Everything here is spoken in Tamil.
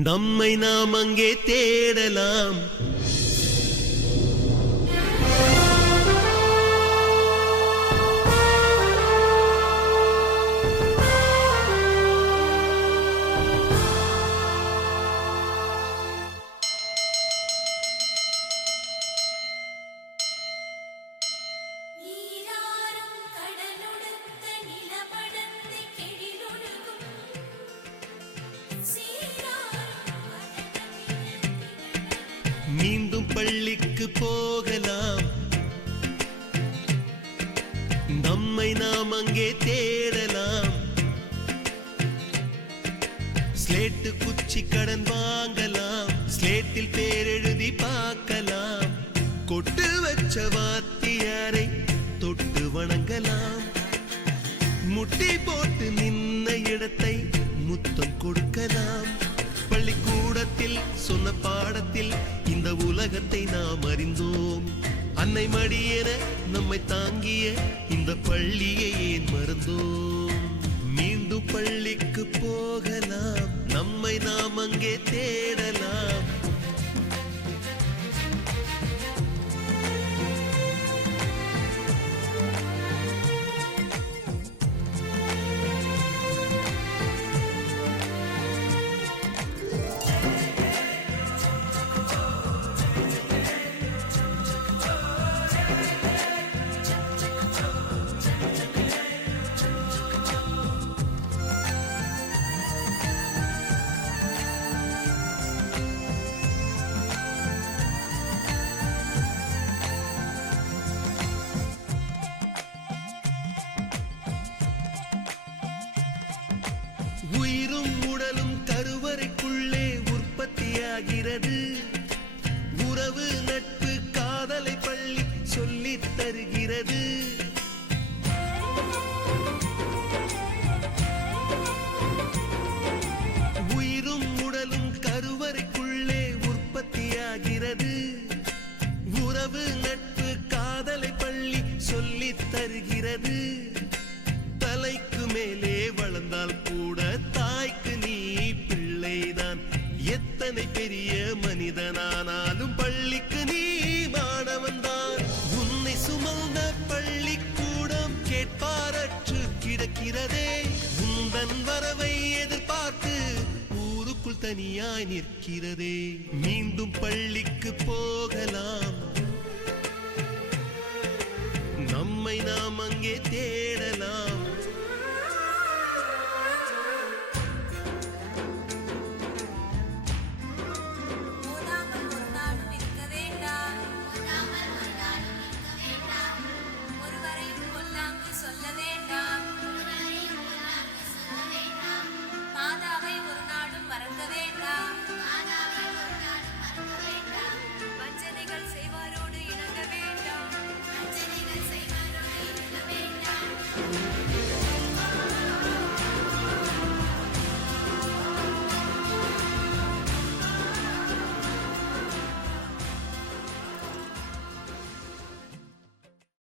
நம்மை நாம் அங்கே தேடலாம். மீண்டும் பள்ளிக்கு போகலாம். நம்மை நாம் அங்கே தேடலாம். ஸ்லேட்டு குச்சி கடன் வாங்கலாம். ஸ்லேட்டில் பேரெழுதி பார்க்கலாம். கொட்டு வச்ச வாத்தியாரை தொட்டு வணங்கலாம். முட்டி போட்டு நின்ன இடத்தை முத்தம் கொடுக்கலாம். பள்ளிக்கூடத்தில் சொன்ன பாடத்தில் இந்த உலகத்தை நாம் அறிந்தோம். அன்னை மடியென நம்மை தாங்கிய இந்த பள்ளியை ஏன் மறந்தோம்? மீண்டும் பள்ளிக்கு போகலாம். நம்மை நாம் அங்கே தேடலாம். உயிரும் உடலும் கருவறைக்குள்ளே உற்பத்தியாகிறது. உறவு நட்பு காதலை பள்ளி சொல்லித் தருகிறது. உயிரும் உடலும் கருவறைக்குள்ளே உற்பத்தியாகிறது. உறவு நட்பு காதலை பள்ளி சொல்லித் தருகிறது. தலைக்கு மேலே வளர்ந்தால் கூட தாய்க்கு நீ பிள்ளைதான். எத்தனை பெரிய மனிதனானாலும் பள்ளிக்கு நீ மாணவன்தான். உன்னை சுமந்த பள்ளிக்கூடம் கேட்பாரற்று கிடக்கிறதே. உந்தன் வரவை எதிர்பார்த்து ஊருக்குள் தனியாய் நிற்கிறதே. மீண்டும் பள்ளிக்கு போகலாம். நம்மை நாம் அங்கே